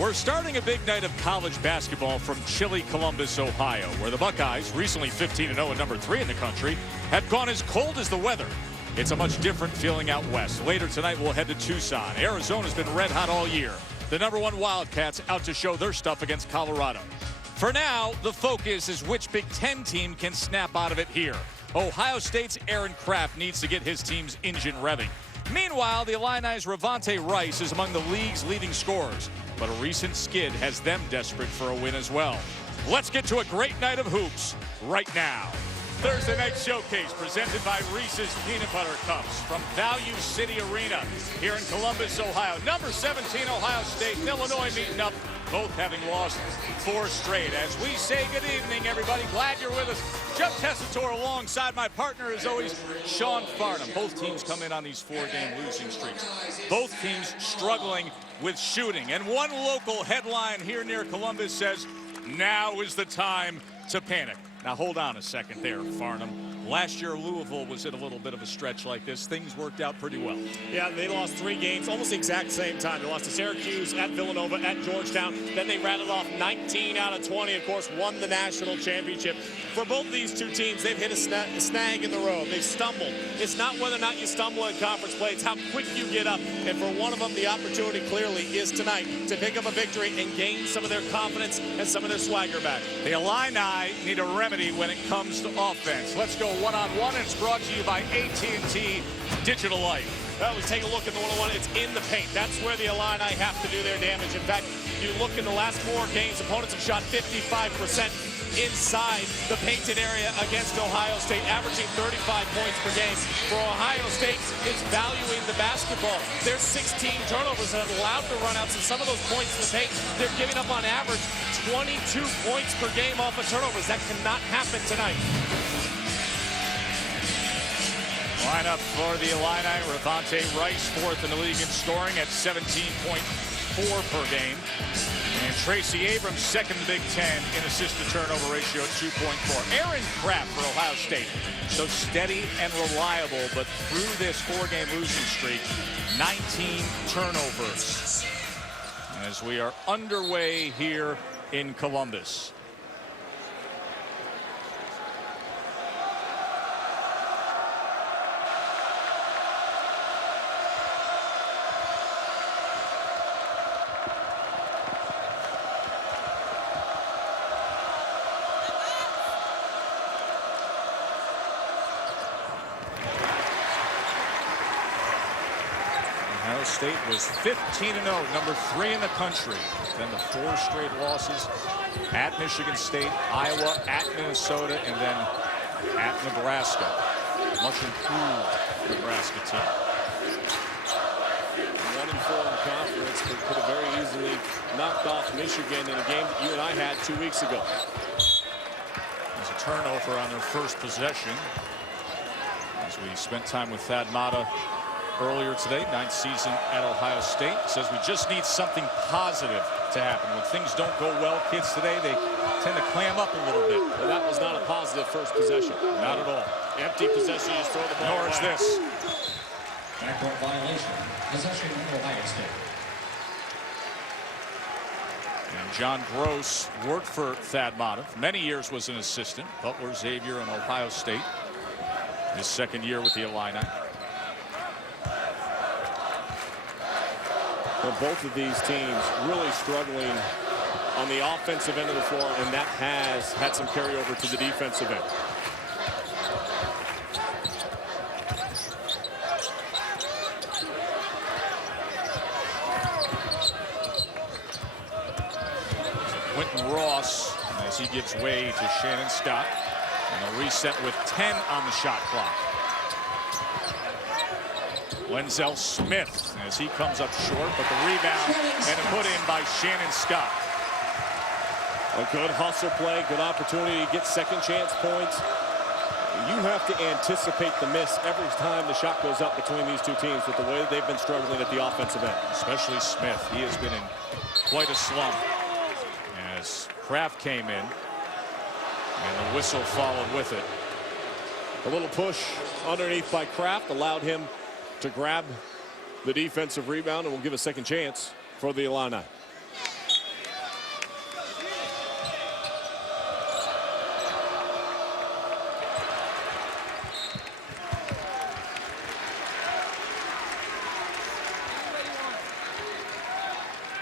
We're starting a big night of college basketball from chilly Columbus, Ohio, where the Buckeyes, recently 15-0 and number 3 in the country, have gone as cold as the weather. It's a much different feeling out west. Later tonight, we'll head to Tucson. Arizona's been red hot all year. The number 1 Wildcats out to show their stuff against Colorado. For now, the focus is which Big Ten team can snap out of it here. Ohio State's Aaron Craft needs to get his team's engine revving. Meanwhile, the Illini's Ravante Rice is among the league's leading scorers, but a recent skid has them desperate for a win as well. Let's get to a great night of hoops right now. Thursday Night Showcase presented by Reese's Peanut Butter Cups from Value City Arena here in Columbus, Ohio. Number 17, Ohio State and Illinois meeting up, both having lost 4 straight. As we say good evening, everybody. Glad you're with us. Jeff Tessitore alongside my partner, as always, Sean Farnham. Both teams come in on these 4-game losing streaks. Both teams struggling with shooting. And one local headline here near Columbus says, now is the time to panic. Now, hold on a second there, Farnham. Last year, Louisville was in a little bit of a stretch like this. Things worked out pretty well. Yeah, they lost 3 games almost the exact same time. They lost to Syracuse, at Villanova, at Georgetown. Then they rattled off 19 out of 20, of course, won the national championship. For both these two teams, they've hit a snag in the road. They've stumbled. It's not whether or not you stumble in conference play. It's how quick you get up. And for one of them, the opportunity clearly is tonight to pick up a victory and gain some of their confidence and some of their swagger back. The Illini need a remedy when it comes to offense. Let's go one-on-one, and it's brought to you by AT&T Digital Life. Well, let's take a look at the one-on-one. It's in the paint. That's where the Illini have to do their damage. In fact, you look in the last 4 games, opponents have shot 55% inside the painted area against Ohio State, averaging 35 points per game. For Ohio State, it's valuing the basketball. There's 16 turnovers that have allowed the runouts, and some of those points in the paint, they're giving up on average 22 points per game off of turnovers. That cannot happen tonight. Lineup for the Illini, Ravante Rice, 4th in the league in scoring at 17.4 per game. And Tracy Abrams, 2nd in the Big Ten in assist-to-turnover ratio at 2.4. Aaron Craft for Ohio State, so steady and reliable, but through this 4-game losing streak, 19 turnovers. As we are underway here in Columbus. Ohio State was 15-0, number 3 in the country. Then the 4 straight losses at Michigan State, Iowa, at Minnesota, and then at Nebraska. Much improved Nebraska team. 1-4 in the conference, but could have very easily knocked off Michigan in a game that you and I had 2 weeks ago. There's a turnover on their first possession. As we spent time with Thad Matta earlier today, 9th season at Ohio State, says we just need something positive to happen. When things don't go well, kids today, they tend to clam up a little bit. Well, that was not a positive first possession. Not at all. Empty possession, you just throw the ball Nor is this. Backcourt violation. Possession of Ohio State. And John Gross worked for Thad Matta. For many years was an assistant. Butler, Xavier, and Ohio State. His 2nd year with the Illini. Well, both of these teams really struggling on the offensive end of the floor, and that has had some carryover to the defensive end. Quentin Ross, as he gives way to Shannon Scott. And a reset with 10 on the shot clock. Wenzel Smith as he comes up short, but the rebound and a put in by Shannon Scott. A good hustle play, good opportunity to get second chance points. You have to anticipate the miss every time the shot goes up between these two teams with the way they've been struggling at the offensive end. Especially Smith. He has been in quite a slump as Craft came in and the whistle followed with it. A little push underneath by Craft allowed him to grab the defensive rebound, and will give a second chance for the Illini.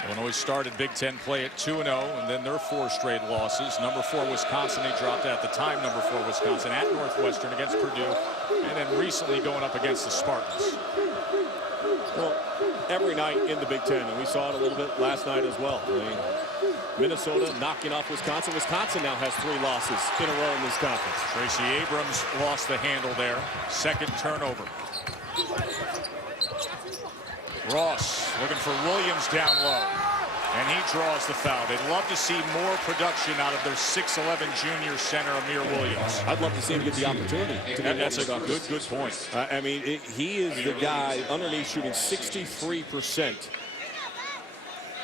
Illinois started Big Ten play at 2-0, and then their 4 straight losses. Number 4 Wisconsin, they dropped at the time. Number 4 Wisconsin at Northwestern against Purdue, and then recently going up against the Spartans. Well, every night in the Big Ten, and we saw it a little bit last night as well. I mean, Minnesota knocking off Wisconsin. Wisconsin now has 3 losses in a row in this conference. Tracy Abrams lost the handle there. Second turnover. Ross looking for Williams down low, and he draws the foul. They'd love to see more production out of their 6'11" junior center, Amir Williams. I'd love to see him get the opportunity to get That's a good point. I mean, he is the guy underneath shooting 63%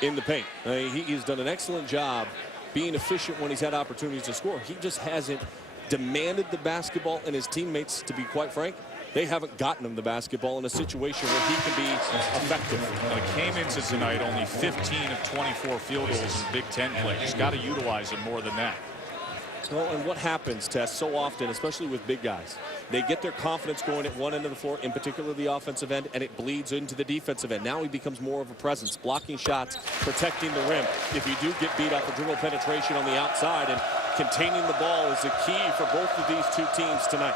in the paint. I mean, he's done an excellent job being efficient when he's had opportunities to score. He just hasn't demanded the basketball, and his teammates, to be quite frank, they haven't gotten him the basketball in a situation where he can be effective. He came into tonight only 15 of 24 field goals in Big Ten play. Just got to utilize him more than that. Well, and what happens, Tess, so often, especially with big guys, they get their confidence going at one end of the floor, in particular the offensive end, and it bleeds into the defensive end. Now he becomes more of a presence, blocking shots, protecting the rim. If you do get beat off a dribble penetration on the outside, and containing the ball is the key for both of these 2 teams tonight.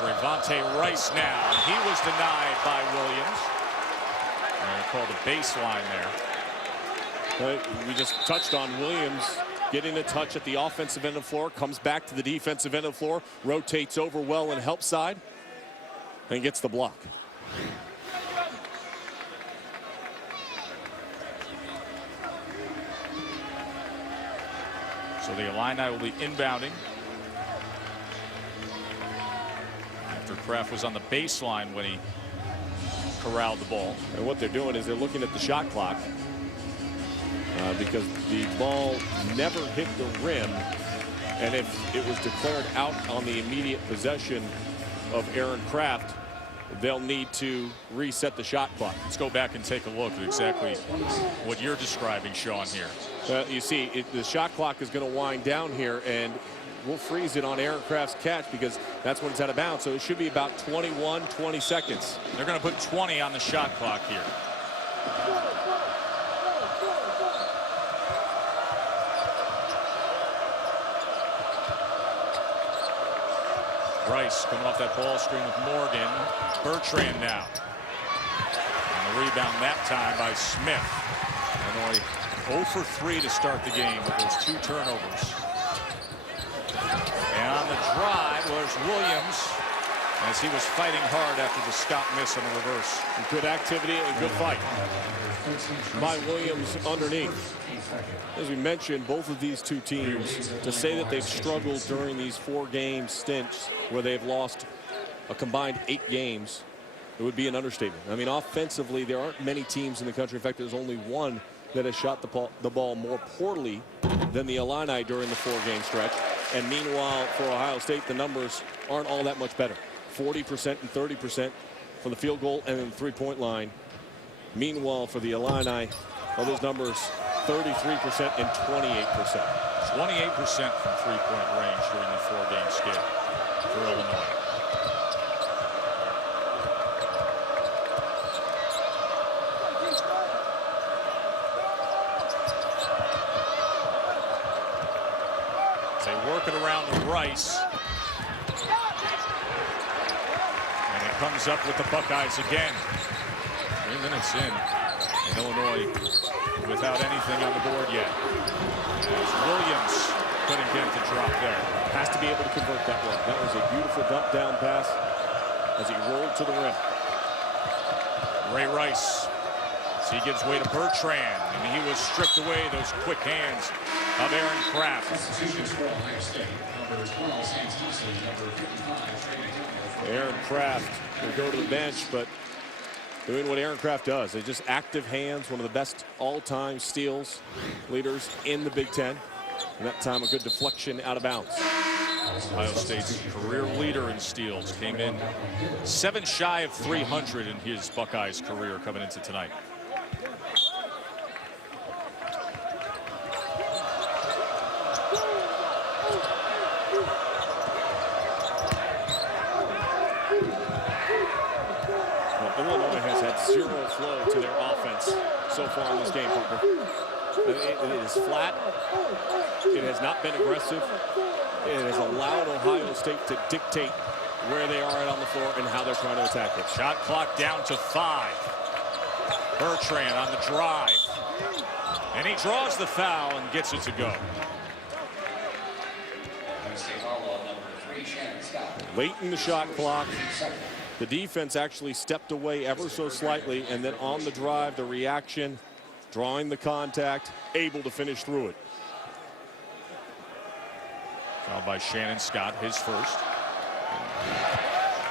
Revante Rice now, and he was denied by Williams. And called a baseline there. We just touched on Williams getting a touch at the offensive end of the floor, comes back to the defensive end of the floor, rotates over well and help side, and gets the block. So the Illini will be inbounding. Kraft was on the baseline when he corralled the ball. And what they're doing is they're looking at the shot clock because the ball never hit the rim. And if it was declared out on the immediate possession of Aaron Kraft, they'll need to reset the shot clock. Let's go back and take a look at exactly what you're describing, Sean, here. You see, the shot clock is going to wind down here, and we'll freeze it on Aaron Kraft's catch because that's when it's out of bounds. So it should be about 20 seconds. They're going to put 20 on the shot clock here. Rice coming off that ball screen with Morgan. Bertrand now. And the rebound that time by Smith. Illinois 0 for 3 to start the game with those 2 turnovers. And on the drive was Williams as he was fighting hard after the Scott miss on the reverse. Good activity and good fight by Williams underneath. As we mentioned, both of these 2 teams, to say that they've struggled during these 4-game stints where they've lost a combined 8 games, it would be an understatement. I mean, offensively, there aren't many teams in the country. In fact, there's only one that has shot the ball more poorly than the Illini during the 4-game stretch. And meanwhile, for Ohio State, the numbers aren't all that much better. 40% and 30% from the field goal and then the 3-point line. Meanwhile, for the Illini, well, those numbers 33% and 28%. 28% from 3-point range during the 4-game skid for Illinois. They work it around to Rice. And it comes up with the Buckeyes again. 3 minutes in. And Illinois without anything on the board yet. As Williams couldn't get the drop there. Has to be able to convert that one. That was a beautiful dump down pass as he rolled to the rim. Ray Rice. So he gives way to Bertrand. And he was stripped away those quick hands of Aaron Kraft. Aaron Kraft will go to the bench, but doing what Aaron Kraft does. They're just active hands, one of the best all-time steals leaders in the Big Ten. And that time a good deflection out of bounds. Ohio State's career leader in steals came in 7 shy of 300 in his Buckeyes career coming into tonight. zero flow to their offense so far in this game, Parker. It is flat. It has not been aggressive. It has allowed Ohio State to dictate where they are at on the floor and how they're trying to attack it. Shot clock down to 5. Bertrand on the drive. And he draws the foul and gets it to go. Late in the shot clock, the defense actually stepped away ever so slightly, and then on the drive, the reaction, drawing the contact, able to finish through it. Foul by Shannon Scott, his first.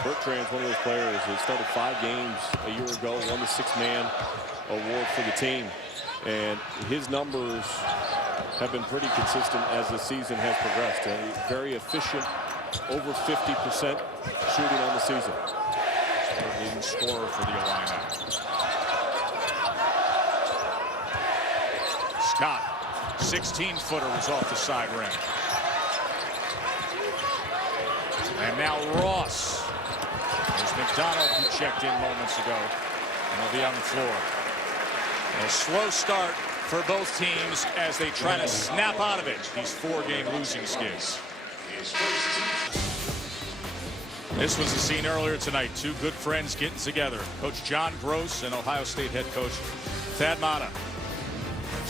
Bertrand's one of those players who started 5 games a year ago, won the 6-man award for the team. And his numbers have been pretty consistent as the season has progressed. Very efficient, over 50% shooting on the season. Leading scorer for the Illini. Scott, 16-footer was off the side rim. And now Ross. There's McDonald, who checked in moments ago, and he'll be on the floor. A slow start for both teams as they try to snap out of it, these 4-game losing skids. This was the scene earlier tonight. 2 good friends getting together. Coach John Gross and Ohio State head coach Thad Matta.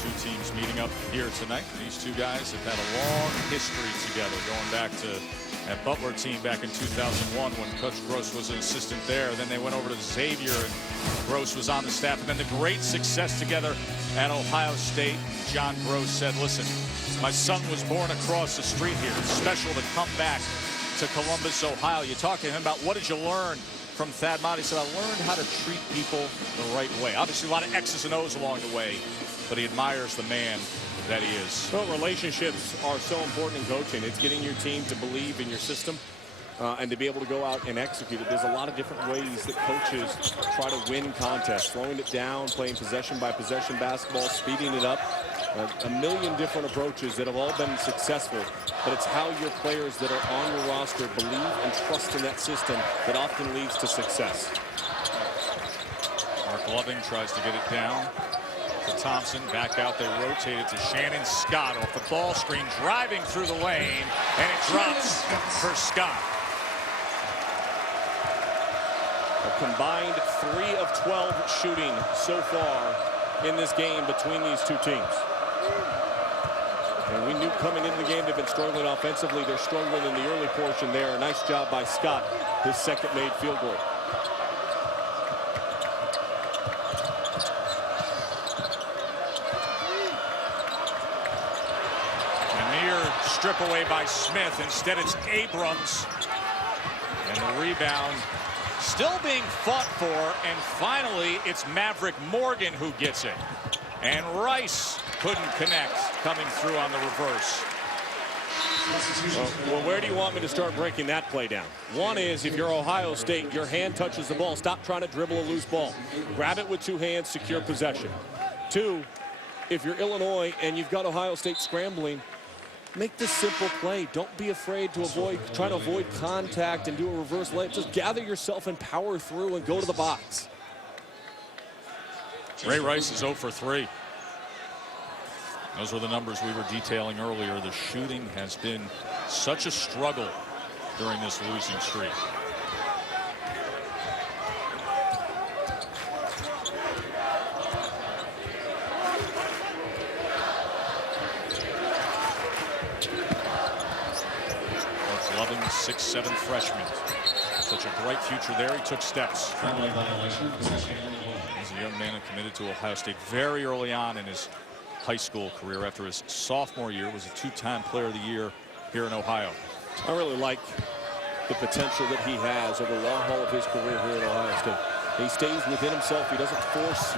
2 teams meeting up here tonight. These 2 guys have had a long history together, going back to that Butler team back in 2001 when Coach Gross was an assistant there. Then they went over to Xavier and Gross was on the staff. And then the great success together at Ohio State. John Gross said, listen, my son was born across the street here. It's special to come back to Columbus, Ohio. You talk to him about what did you learn from Thad Matta. He said, I learned how to treat people the right way. Obviously a lot of X's and O's along the way, but he admires the man that he is. Well, relationships are so important in coaching. It's getting your team to believe in your system and to be able to go out and execute it. There's a lot of different ways that coaches try to win contests, slowing it down, playing possession by possession basketball, speeding it up. A million different approaches that have all been successful, but it's how your players that are on your roster believe and trust in that system that often leads to success. Mark Loving tries to get it down to Thompson. Back out, they rotate it to Shannon Scott off the ball screen, driving through the lane, and it drops for Scott. A combined 3 of 12 shooting so far in this game between these 2 teams. And we knew coming into the game they've been struggling offensively. They're struggling in the early portion there. A nice job by Scott, his second made field goal. A near strip away by Smith. Instead, it's Abrams. And the rebound still being fought for. And finally, it's Maverick Morgan who gets it. And Rice couldn't connect, coming through on the reverse. Well, where do you want me to start breaking that play down? One is, if you're Ohio State, your hand touches the ball. Stop trying to dribble a loose ball. Grab it with 2 hands, secure possession. 2, if you're Illinois and you've got Ohio State scrambling, make this simple play. Don't be afraid to try to avoid contact and do a reverse layup. Just gather yourself and power through and go to the box. Ray Rice is 0 for 3. Those were the numbers we were detailing earlier. The shooting has been such a struggle during this losing streak. That's Loving, 6'7" freshman. Such a bright future there. He took steps. He's a young man and committed to Ohio State very early on in his high school career. After his sophomore year, was a 2-time player of the year here in Ohio. I really like the potential that he has over the long haul of his career here at Ohio State. He stays within himself. He doesn't force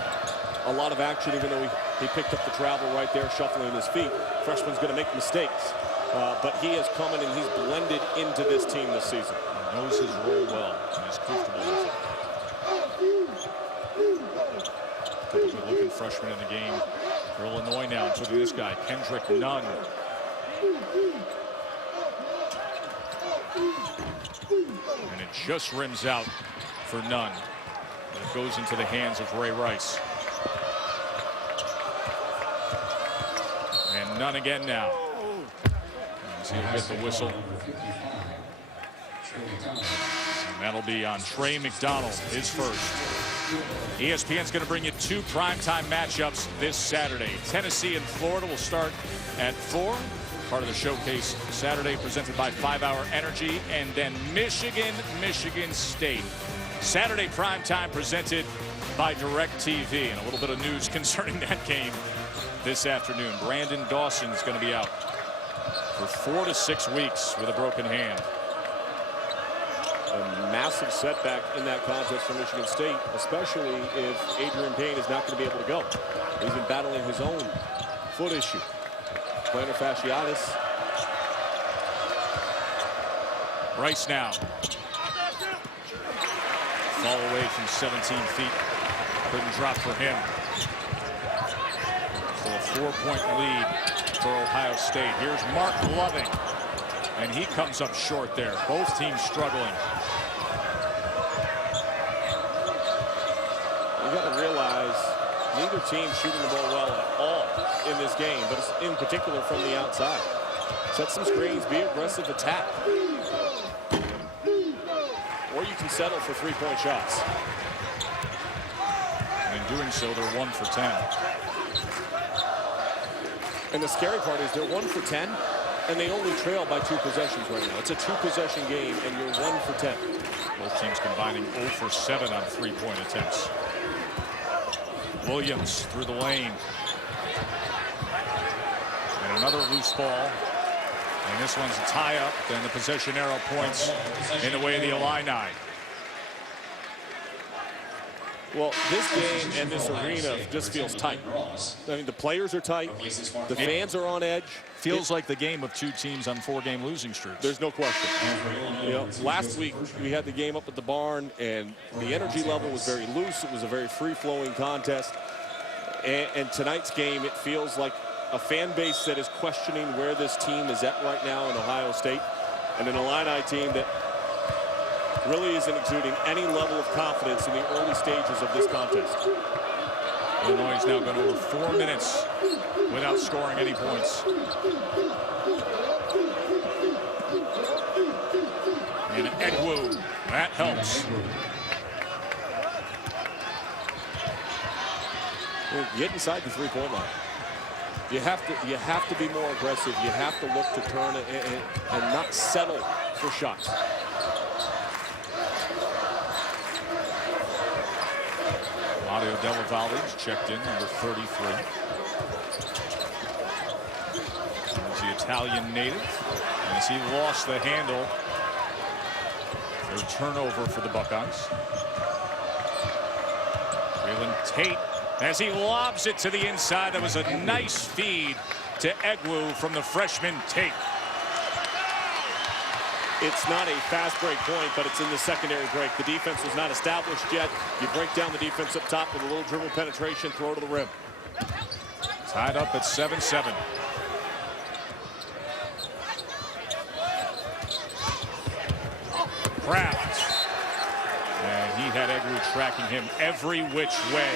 a lot of action, even though he picked up the travel right there, shuffling his feet. Freshman's going to make mistakes, but he has come in and he's blended into this team this season. He knows his role well and is comfortable with it. Couple good-looking freshmen in the game for Illinois now, including this guy, Kendrick Nunn. And it just rims out for Nunn. It goes into the hands of Ray Rice. And none again now. As he'll get the whistle. And that'll be on Trey McDonald, his first. ESPN's going to bring you 2 primetime matchups this Saturday. Tennessee and Florida will start at 4. Part of the showcase Saturday, presented by 5 Hour Energy. And then Michigan State. Saturday primetime presented by DirecTV. And a little bit of news concerning that game this afternoon. Brandon Dawson is going to be out for 4 to 6 weeks with a broken hand. A massive setback in that contest for Michigan State, especially if Adrian Payne is not going to be able to go. He's been battling his own foot issue. Plantar fasciitis. Rice now. Fall away from 17 feet. Couldn't drop for him. So a 4-point lead for Ohio State. Here's Mark Loving. And he comes up short there. Both teams struggling. You got to realize neither team shooting the ball well at all in this game, but it's in particular from the outside. Set some screens, be aggressive, attack. Or you can settle for 3-point shots. And in doing so, they're 1 for 10. And the scary part is they're 1 for 10, and they only trail by 2 possessions right now. It's a 2-possession game, and you're 1 for 10. Both teams combining 0 for 7 on 3-point attempts. Williams through the lane. And another loose ball. And this one's a tie-up. Then the possession arrow points in the way of the Illini. Well, this game and this arena just feels tight. I mean, the players are tight. The fans are on edge. Feels like the game of 2 teams on 4-game losing streaks. There's no question. You know, last week we had the game up at the barn, and the energy level was very loose. It was a very free-flowing contest. And tonight's game, it feels like a fan base that is questioning where this team is at right now in Ohio State, and an Illini team that really isn't exuding any level of confidence in the early stages of this contest. Illinois is now going over 4 minutes without scoring any points. And Egwu, that helps. Well, get inside the 3-point line. You have to be more aggressive. You have to look to turn it and not settle for shots. Mario Della Valle's checked in, number 33. He's the Italian native. As he lost the handle, their turnover for the Buckeyes. Jalen Tate, as he lobs it to the inside. That was a nice feed to Egwu from the freshman Tate. It's not a fast break point, but it's in the secondary break. The defense was not established yet. You break down the defense up top with a little dribble penetration, throw to the rim. Tied up at 7-7. Kraft. And he had Egwu tracking him every which way.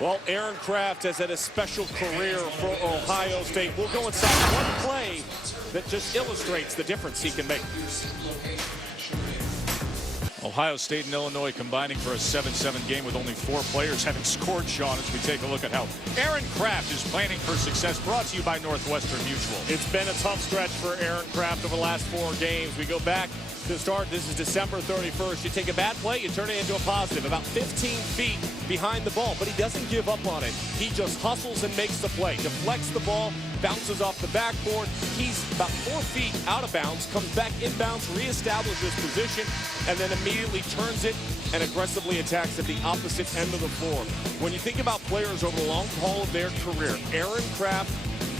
Well, Aaron Kraft has had a special career for Ohio State. We'll go inside one play that just illustrates the difference he can make. Ohio State and Illinois combining for a 7-7 game with only 4 players having scored, Sean, as we take a look at how Aaron Kraft is planning for success. Brought to you by Northwestern Mutual. It's been a tough stretch for Aaron Kraft over the last 4 games. We go back to start. This is December 31st. You take a bad play, you turn it into a positive. About 15 feet behind the ball, but he doesn't give up on it. He just hustles and makes the play. Deflects the ball, bounces off the backboard. He's about 4 feet out of bounds, comes back inbounds, reestablishes position, and then immediately turns it and aggressively attacks at the opposite end of the floor. When you think about players over the long haul of their career, Aaron Kraft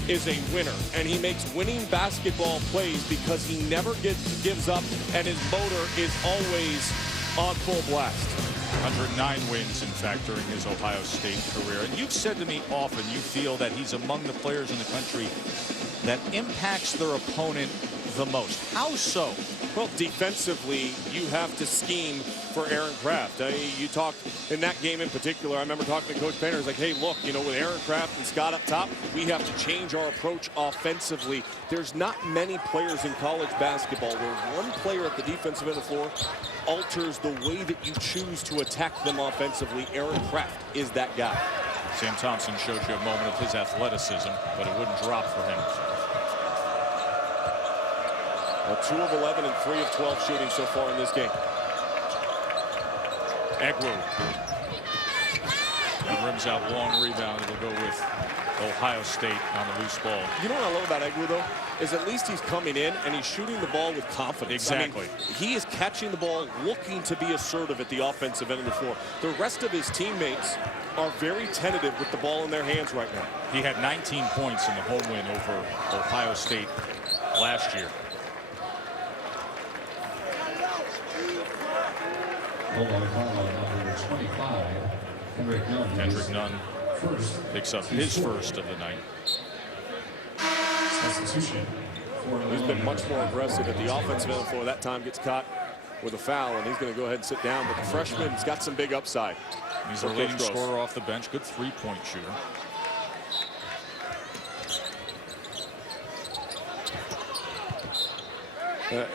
is a winner, and he makes winning basketball plays because he never gives up, and his motor is always on full blast. 109 wins, in fact, during his Ohio State career. And you've said to me often you feel that he's among the players in the country that impacts their opponent the most. How so? Well, defensively, you have to scheme for Aaron Craft. You talked in that game in particular. I remember talking to Coach Painter. He's like, hey, look, you know, with Aaron Craft and Scott up top, we have to change our approach offensively. There's not many players in college basketball where one player at the defensive end of the floor alters the way that you choose to attack them offensively. Aaron Craft is that guy. Sam Thompson showed you a moment of his athleticism, but it wouldn't drop for him. 2 of 11 and 3 of 12 shooting so far in this game. Egwu. And rims out long rebound. It'll go with Ohio State on the loose ball. You know what I love about Egwu, though? Is at least he's coming in and he's shooting the ball with confidence. Exactly. I mean, he is catching the ball, looking to be assertive at the offensive end of the floor. The rest of his teammates are very tentative with the ball in their hands right now. He had 19 points in the home win over Ohio State last year. Number 25, Kendrick Nunn. Kendrick Nunn picks up his first of the night. Substitution. He's been much more aggressive at the offensive end of the floor. That time gets caught with a foul, and he's going to go ahead and sit down. But the freshman's got some big upside. He's a leading scorer off the bench. Good three-point shooter.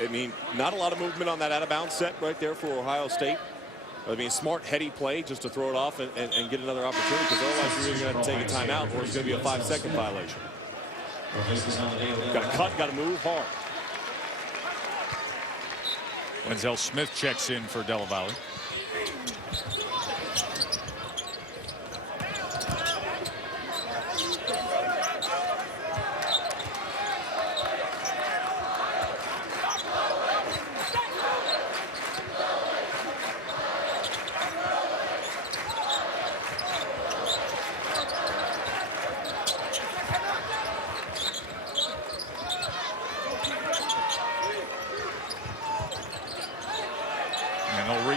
I mean, not a lot of movement on that out-of-bounds set right there for Ohio State. I mean, smart, heady play just to throw it off and get another opportunity, because otherwise you're either going to take a timeout or it's going to be a 5-second violation. Got to cut, got to move hard. Denzel Smith checks in for Della Valle.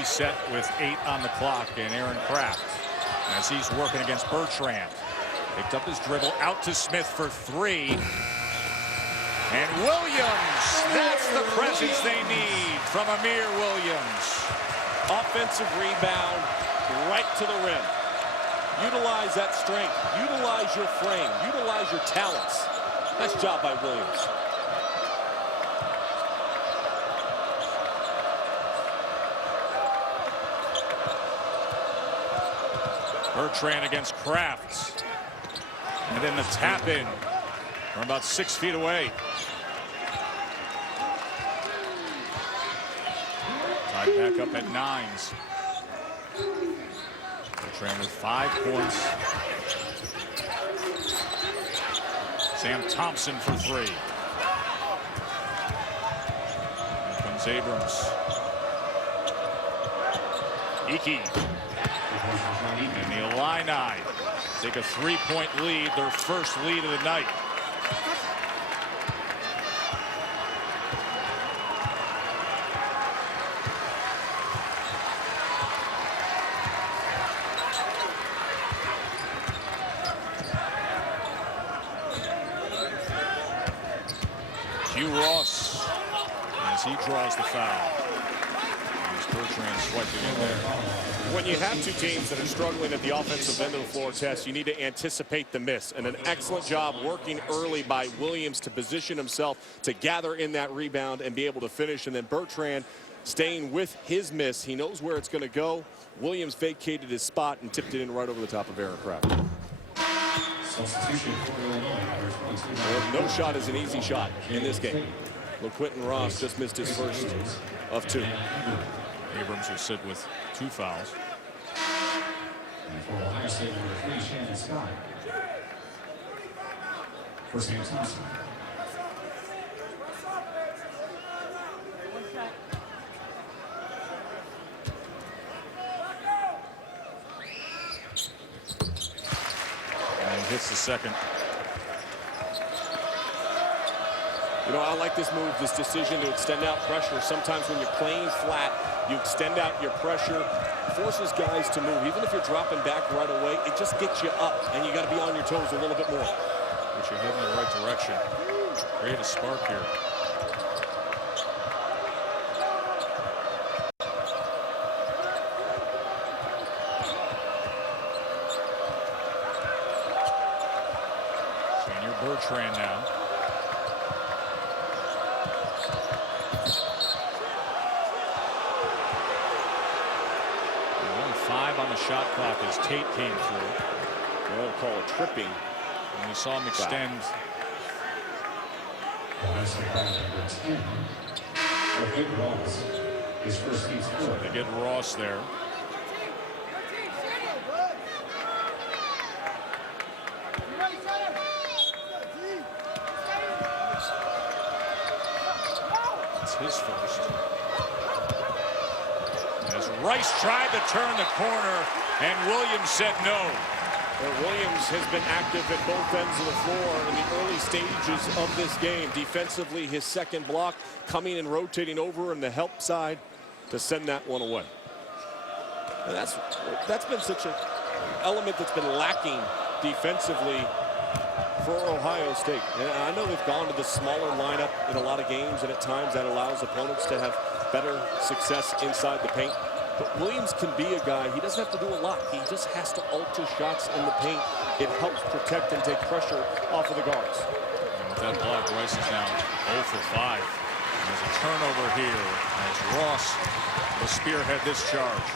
Set with 8 on the clock, and Aaron Craft, as he's working against Bertrand, picked up his dribble out to Smith for 3, and Williams, that's the presence they need from Amir Williams. Offensive rebound right to the rim. Utilize that strength, utilize your frame, utilize your talents. Nice job by Williams. Bertrand against Craft. And then the tap in from about 6 feet away. Tied back up at 9s. Bertrand with 5 points. Sam Thompson for 3. Here comes Abrams. Iki. And the Illini take a 3-point lead, their first lead of the night. Hugh Ross as he draws the foul. There's Bertrand swiping in there. When you have two teams that are struggling at the offensive end of the floor, Tess, you need to anticipate the miss. And an excellent job working early by Williams to position himself to gather in that rebound and be able to finish. And then Bertrand staying with his miss. He knows where it's going to go. Williams vacated his spot and tipped it in right over the top of Aaron Craft. Well, no shot is an easy shot in this game. LaQuinton Ross just missed his first of 2. Abrams will sit with 2 fouls. And for Ohio State, number 3, Shannon Scott. For Sam Thompson. And hits the second. You know, I like this move, this decision to extend out pressure. Sometimes when you're playing flat, you extend out your pressure, forces guys to move. Even if you're dropping back right away, it just gets you up, and you got to be on your toes a little bit more. But you're heading in the right direction. Create a spark here. Bertrand now. Only 5 on the shot clock as Tate came through. We'll call it tripping. And we saw him extend. So they get Ross there. It's his first. As Rice tried to turn the corner, and Williams said no. Williams has been active at both ends of the floor in the early stages of this game. Defensively, his second block coming and rotating over in the help side to send that one away. And that's been such an element that's been lacking defensively for Ohio State. And I know they've gone to the smaller lineup in a lot of games, and at times that allows opponents to have better success inside the paint. But Williams can be a guy, he doesn't have to do a lot. He just has to alter shots in the paint. It helps protect and take pressure off of the guards. And with that block, Rice is now 0 for 5. And there's a turnover here as Ross will spearhead this charge.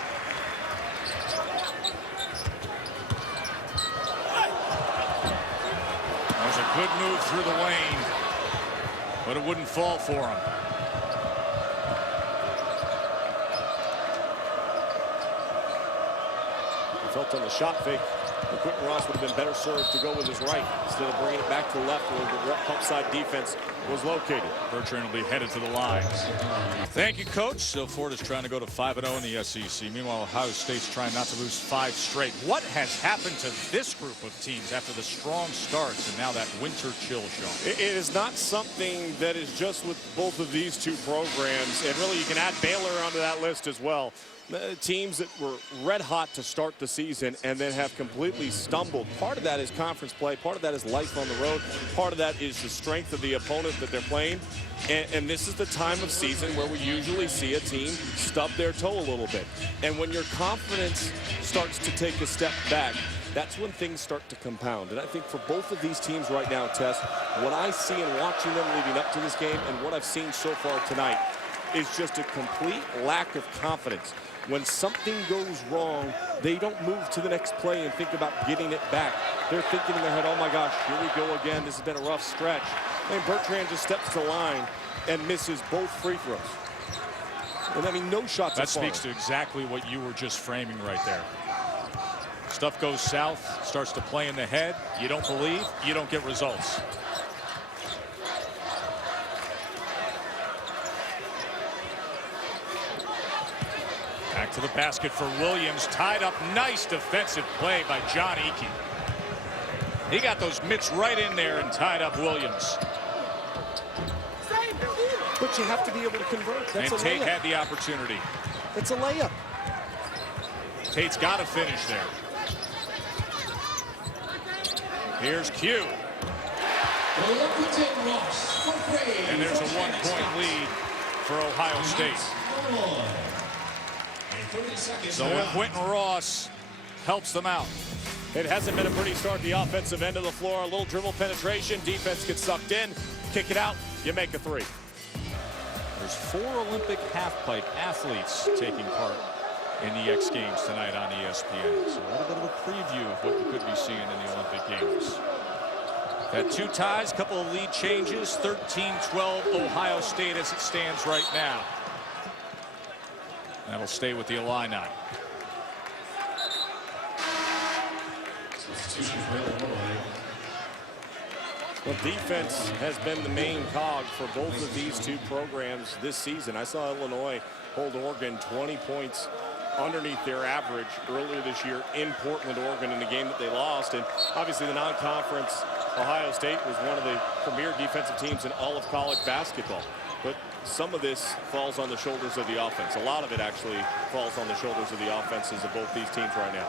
That was a good move through the lane, but it wouldn't fall for him. Felt on the shot fake. Quentin Ross would have been better served to go with his right instead of bringing it back to the left where the help side defense was located. Bertrand will be headed to the line. Thank you, Coach. So Ford is trying to go to 5-0 in the SEC. Meanwhile, Ohio State's trying not to lose 5 straight. What has happened to this group of teams after the strong starts and now that winter chill, Sean? It is not something that is just with both of these two programs, and really you can add Baylor onto that list as well. Teams that were red hot to start the season and then have completely stumbled. Part of that is conference play. Part of that is life on the road. Part of that is the strength of the opponent that they're playing. And this is the time of season where we usually see a team stub their toe a little bit. And when your confidence starts to take a step back, that's when things start to compound. And I think for both of these teams right now, Tess, what I see in watching them leading up to this game and what I've seen so far tonight is just a complete lack of confidence. When something goes wrong, they don't move to the next play and think about getting it back. They're thinking in their head, oh my gosh, here we go again. This has been a rough stretch. And Bertrand just steps to the line and misses both free throws. And I mean, no shots. That speaks to exactly what you were just framing right there. Stuff goes south, starts to play in the head. You don't believe, you don't get results. Back to the basket for Williams. Tied up. Nice defensive play by John Eakey. He got those mitts right in there and tied up Williams. But you have to be able to convert. That's and a Tate layup. had the opportunity. It's a layup. Tate's got to finish there. Here's Q. And there's a 1-point lead for Ohio State. So Quentin Ross helps them out. It hasn't been a pretty start. The offensive end of the floor, a little dribble penetration. Defense gets sucked in. Kick it out. You make a 3. There's 4 Olympic half-pipe athletes taking part in the X Games tonight on ESPN. So a little bit of a preview of what we could be seeing in the Olympic Games. Had 2 ties, couple of lead changes, 13-12 Ohio State as it stands right now. That'll stay with the Illini. Well, defense has been the main cog for both of these two programs this season. I saw Illinois hold Oregon 20 points underneath their average earlier this year in Portland, Oregon, in the game that they lost. And obviously the non-conference, Ohio State was one of the premier defensive teams in all of college basketball. But some of this falls on the shoulders of the offense. A lot of it actually falls on the shoulders of the offenses of both these teams right now.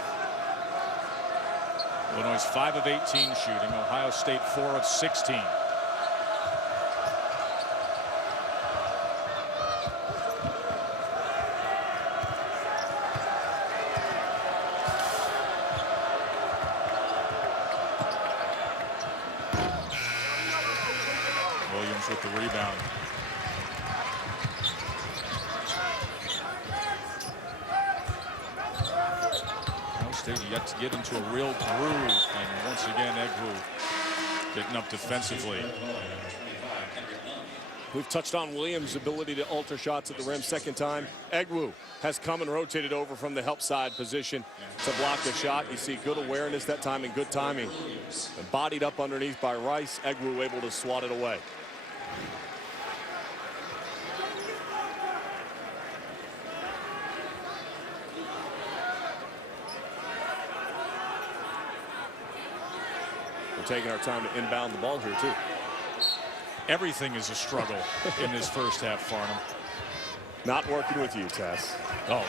Illinois 5 of 18 shooting. Ohio State 4 of 16. State yet to get into a real groove. And once again, Egwu getting up defensively. We've touched on Williams' ability to alter shots at the rim. Second time, Egwu has come and rotated over from the help side position to block the shot. You see good awareness that time and good timing. And bodied up underneath by Rice. Egwu able to swat it away. We're taking our time to inbound the ball here, too. Everything is a struggle in this first half, Farnham. Not working with you, Tess. Oh,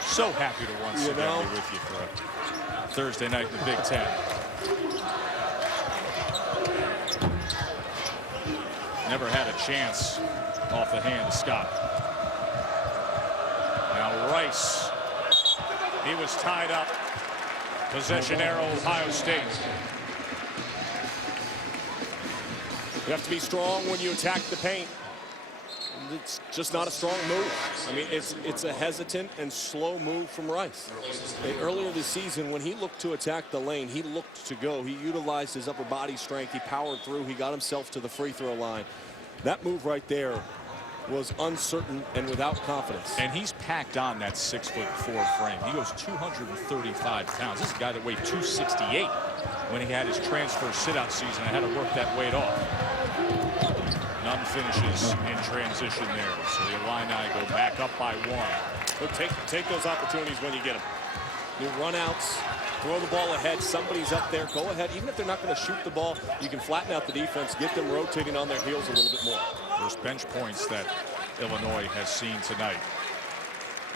so happy to once again be with you for a Thursday night in the Big Ten. Never had a chance off the hand of Scott. Now Rice. He was tied up. Possession arrow, Ohio State. You have to be strong when you attack the paint. It's just not a strong move. I mean, it's a hesitant and slow move from Rice. Earlier this season, when he looked to attack the lane, he looked to go. He utilized his upper body strength. He powered through. He got himself to the free throw line. That move right there was uncertain and without confidence. And he's packed on that 6'4" frame. He goes 235 pounds. This is a guy that weighed 268 when he had his transfer sit-out season and had to work that weight off. None finishes in transition there. So the Illini go back up by 1. Look, take those opportunities when you get them. New run-outs, throw the ball ahead. Somebody's up there. Go ahead. Even if they're not going to shoot the ball, you can flatten out the defense, get them rotating on their heels a little bit more. First bench points that Illinois has seen tonight.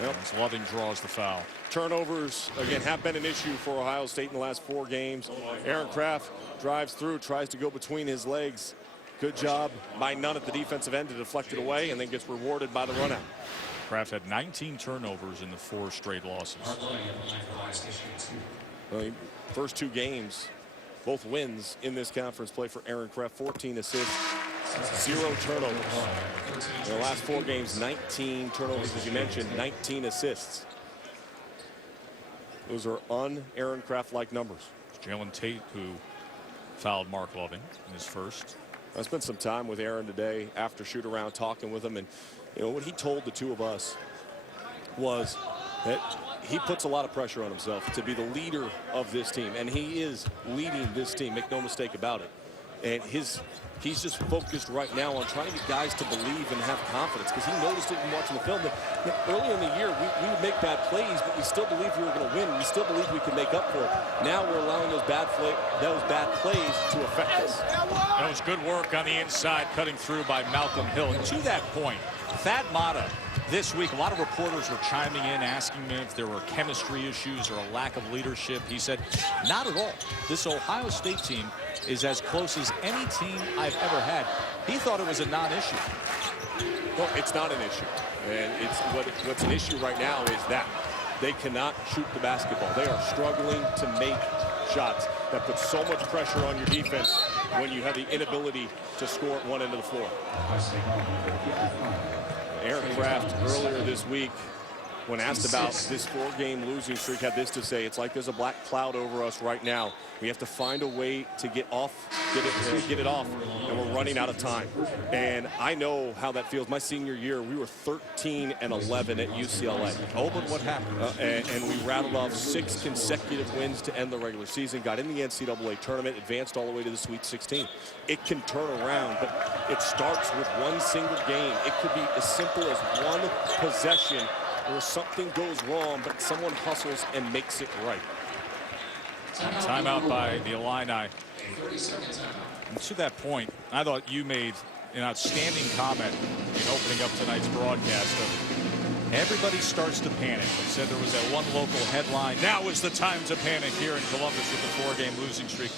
Yep. As Loving draws the foul. Turnovers, again, have been an issue for Ohio State in the last 4 games. Aaron Craft drives through, tries to go between his legs. Good job by Nunn at the defensive end to deflect it away, and then gets rewarded by the run out. Craft had 19 turnovers in the 4 straight losses. Well, first 2 games, both wins in this conference play for Aaron Craft. 14 assists, 0 turnovers. In the last 4 games, 19 turnovers, as you mentioned, 19 assists. Those are un-Aaron Craft-like numbers. Jalen Tate, who fouled Mark Loving in his first. I spent some time with Aaron today after shoot-around talking with him, and what he told the 2 of us was that he puts a lot of pressure on himself to be the leader of this team, and he is leading this team, make no mistake about it. And he's just focused right now on trying to get guys to believe and have confidence, because he noticed it in watching the film that earlier in the year we would make bad plays, but we still believed we were going to win. We still believed we could make up for it. Now we're allowing those bad plays to affect us. That was good work on the inside, cutting through by Malcolm Hill. And to that point, Thad Matta, this week, a lot of reporters were chiming in, asking him if there were chemistry issues or a lack of leadership. He said, not at all. This Ohio State team is as close as any team I've ever had. He thought it was a non-issue. Well, it's not an issue. And what's an issue right now is that they cannot shoot the basketball. They are struggling to make shots. That puts so much pressure on your defense when you have the inability to score at one end of the floor. Aaron Craft earlier this week, when asked about this 4-game losing streak, had this to say: it's like there's a black cloud over us right now. We have to find a way to get it off, and we're running out of time. And I know how that feels. My senior year, we were 13-11 at UCLA. Oh, but what happened? And we rattled off 6 consecutive wins to end the regular season, got in the NCAA tournament, advanced all the way to the Sweet 16. It can turn around, but it starts with one single game. It could be as simple as one possession where something goes wrong, but someone hustles and makes it right. Timeout by the Illini. And to that point, I thought you made an outstanding comment in opening up tonight's broadcast of everybody starts to panic. You said there was that one local headline, now is the time to panic here in Columbus with the 4-game losing streak.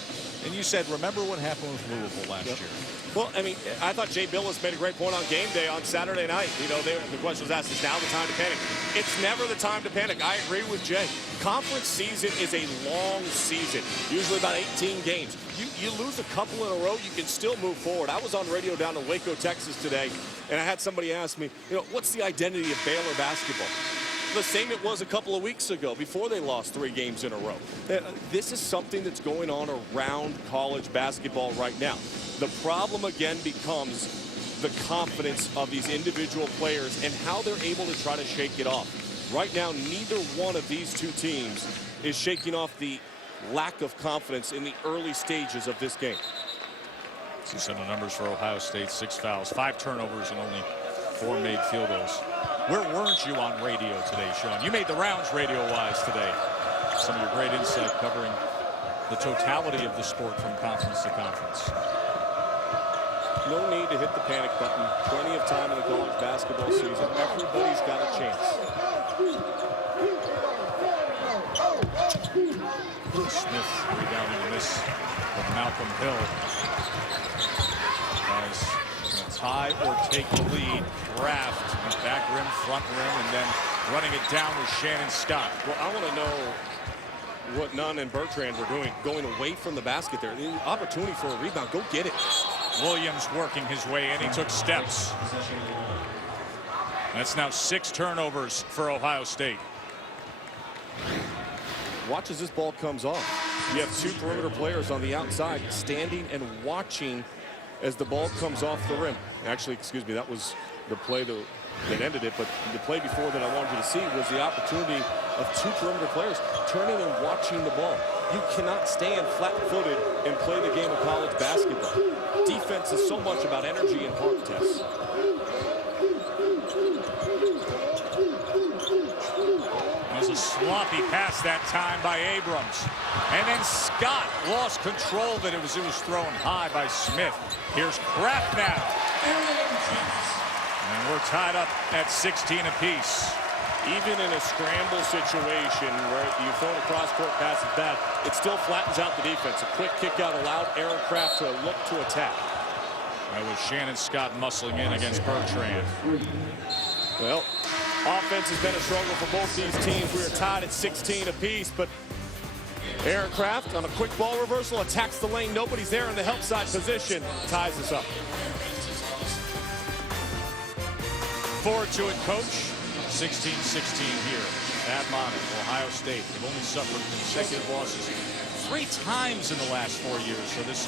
And you said, remember what happened with Louisville last year? Well, I mean, I thought Jay Billis made a great point on game day on Saturday night. The question was asked, is now the time to panic? It's never the time to panic. I agree with Jay. Conference season is a long season, usually about 18 games. You lose a couple in a row, you can still move forward. I was on radio down in Waco, Texas today, and I had somebody ask me, what's the identity of Baylor basketball? the same it was a couple of weeks ago before they lost 3 games in a row. This is something that's going on around college basketball right now. The problem again becomes the confidence of these individual players and how they're able to try to shake it off. Right now, neither one of these two teams is shaking off the lack of confidence in the early stages of this game. See some of the numbers for Ohio State: 6 fouls, 5 turnovers, and only 4 made field goals. Where weren't you on radio today, Sean? You made the rounds radio-wise today. Some of your great insight covering the totality of the sport from conference to conference. No need to hit the panic button. Plenty of time in the college basketball season. Everybody's got a chance. Smith rebounding this from Malcolm Hill. Guys, tie or take the lead. Kraft, back rim, front rim, and then running it down with Shannon Scott. Well, I want to know what Nunn and Bertrand were doing, going away from the basket there. The opportunity for a rebound, go get it. Williams working his way in. He took steps. That's now 6 turnovers for Ohio State. Watch as this ball comes off. You have 2 perimeter players on the outside standing and watching as the ball comes off the rim. Actually, excuse me, that was the play that ended it, but the play before that I wanted you to see was the opportunity of 2 perimeter players turning and watching the ball. You cannot stand flat-footed and play the game of college basketball. Defense is so much about energy and heart tests. It was a sloppy pass that time by Abrams. And then Scott lost control of it. It was thrown high by Smith. Here's Kraft now. And we're tied up at 16 apiece. Even in a scramble situation where you throw a cross-court pass is bad, it still flattens out the defense. A quick kick out allowed Aaron Kraft to look to attack. That was Shannon Scott muscling in against Bertrand. Well, offense has been a struggle for both these teams. We are tied at 16 apiece, but Aaron Kraft on a quick ball reversal attacks the lane. Nobody's there in the help side position. Ties us up. Forward to it, coach. 16-16 here at Monmouth. Ohio State, they've only suffered consecutive losses 3 times in the last 4 years. So this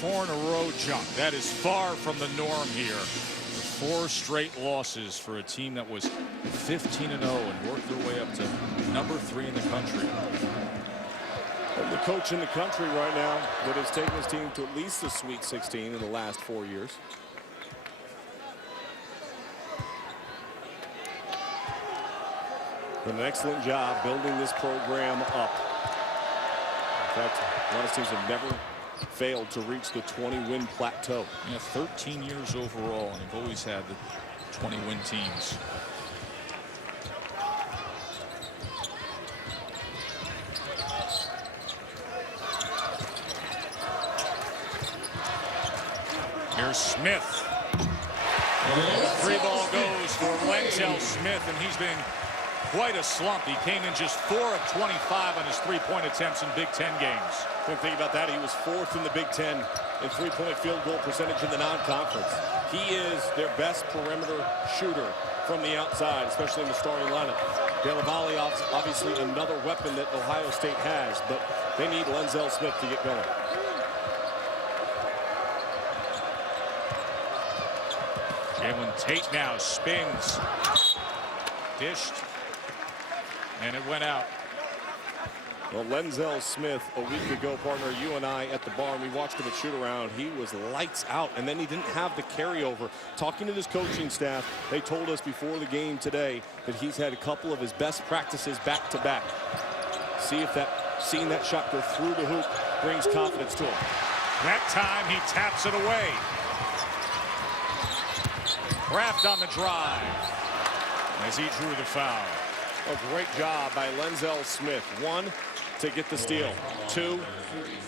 4-in-a-row jump, that is far from the norm here. 4 straight losses for a team that was 15-0 and worked their way up to number 3 in the country. And the coach in the country right now that has taken his team to at least the Sweet 16 in the last 4 years. Done an excellent job building this program up. In fact, a lot of teams have never failed to reach the 20-win plateau. Yeah, 13 years overall, and they've always had the 20-win teams. Here's Smith. The 3 ball goes for Lenzel Smith, and he's been quite a slump. He came in just 4 of 25 on his 3-point attempts in Big Ten games. Couldn't think about that. He was 4th in the Big Ten in 3-point field goal percentage in the non-conference. He is their best perimeter shooter from the outside, especially in the starting lineup. Dale Valle, obviously another weapon that Ohio State has, but they need Lenzel Smith to get going. Jalen Tate now spins. Dished. And it went out. Well, Lenzel Smith, a week ago, partner, you and I at the barn, we watched him at shoot-around. He was lights out, and then he didn't have the carryover. Talking to his coaching staff, they told us before the game today that he's had a couple of his best practices back-to-back. Seeing that shot go through the hoop brings confidence to him. That time he taps it away. Kraft on the drive as he drew the foul. A great job by Lenzel Smith. 1, to get the steal. 2,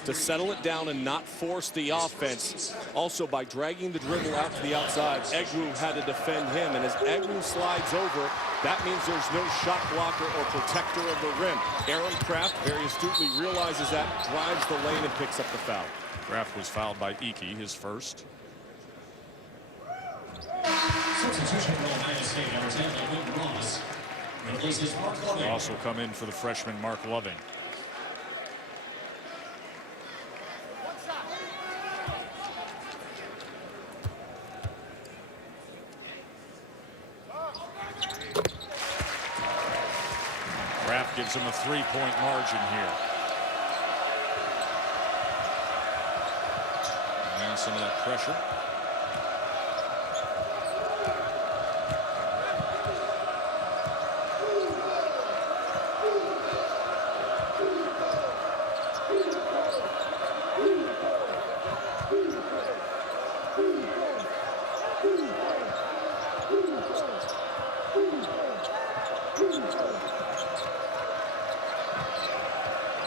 to settle it down and not force the offense. Also, by dragging the dribble out to the outside, Egwu had to defend him. And as Egwu slides over, that means there's no shot blocker or protector of the rim. Aaron Kraft very astutely realizes that, drives the lane, and picks up the foul. Kraft was fouled by Iki, his first. Substitution for Ohio State, number 10, Luke Ross. faces Mark Loving. Also come in for the freshman Mark Loving. Kraft gives him a 3-point margin here. And now some of that pressure.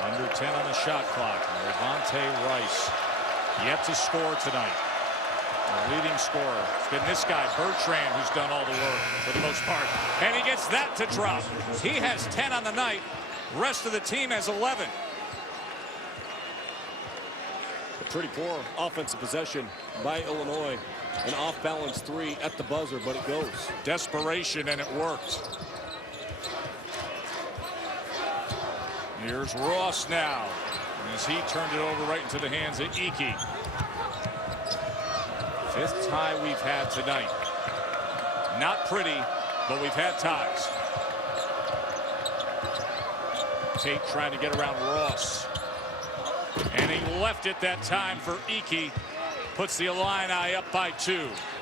Under 10 on the shot clock. Ravonte Rice yet to score tonight. The leading scorer. It's been this guy, Bertrand, who's done all the work for the most part. And he gets that to drop. He has 10 on the night. Rest of the team has 11. A pretty poor offensive possession by Illinois. An off-balance 3 at the buzzer, but it goes. Desperation, and it worked. Here's Ross now, as he turned it over right into the hands of Iki. 5th tie we've had tonight. Not pretty, but we've had ties. Tate trying to get around Ross. And he left it that time for Iki. Puts the Illini up by 2.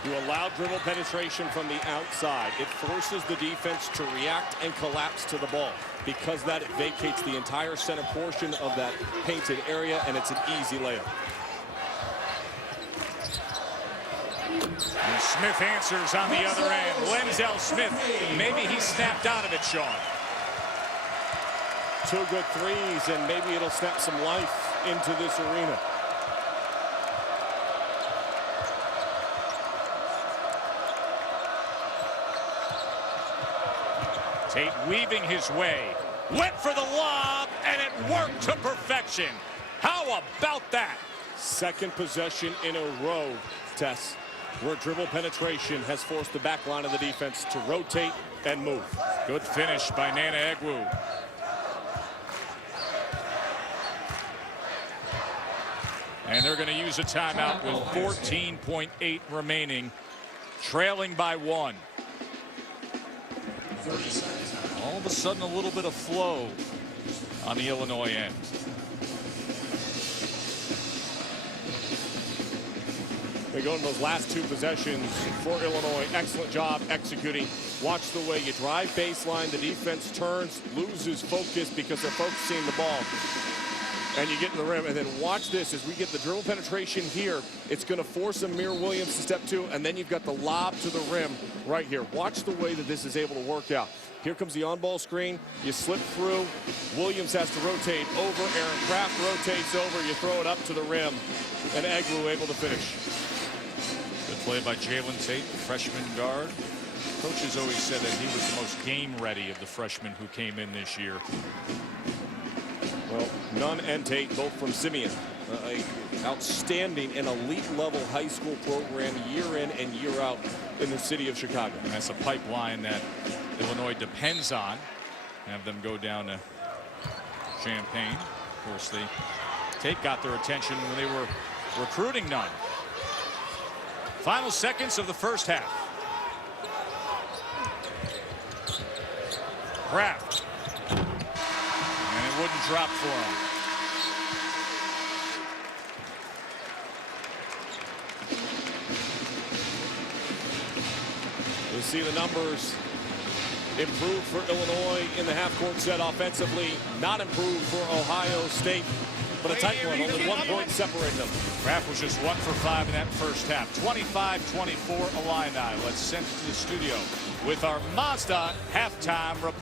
You allow dribble penetration from the outside. It forces the defense to react and collapse to the ball. Because that, it vacates the entire center portion of that painted area, and it's an easy layup. And Smith answers on the other end. Lenzel Smith, maybe he snapped out of it, Sean. 2 good threes, and maybe it'll snap some life into this arena. Tate weaving his way. Went for the lob, and it worked to perfection. How about that? Second possession in a row, Tess, where dribble penetration has forced the back line of the defense to rotate and move. Good finish by Nana Egwu. And they're going to use a timeout with 14.8 remaining, trailing by 1. All of a sudden, a little bit of flow on the Illinois end. We go to those last 2 possessions for Illinois. Excellent job executing. Watch the way you drive baseline. The defense turns, loses focus because they're focusing the ball. And you get in the rim, and then watch this as we get the dribble penetration here. It's going to force Amir Williams to step 2, and then you've got the lob to the rim right here. Watch the way that this is able to work out. Here comes the on-ball screen. You slip through. Williams has to rotate over. Aaron Kraft rotates over. You throw it up to the rim, and Egwu able to finish. Good play by Jalen Tate, the freshman guard. Coaches always said that he was the most game-ready of the freshmen who came in this year. Well, Nunn and Tate, both from Simeon. Outstanding and elite-level high school program year in and year out in the city of Chicago. And that's a pipeline that Illinois depends on. Have them go down to Champaign. Of course, Tate got their attention when they were recruiting Nunn. Final seconds of the first half. Kraft. And it wouldn't drop for him. You see the numbers improve for Illinois in the half-court set offensively, not improved for Ohio State, but a tight one, only 1 point separating them. Kraft was just 1 for 5 in that first half. 25-24 Illini. Let's send it to the studio with our Mazda halftime report.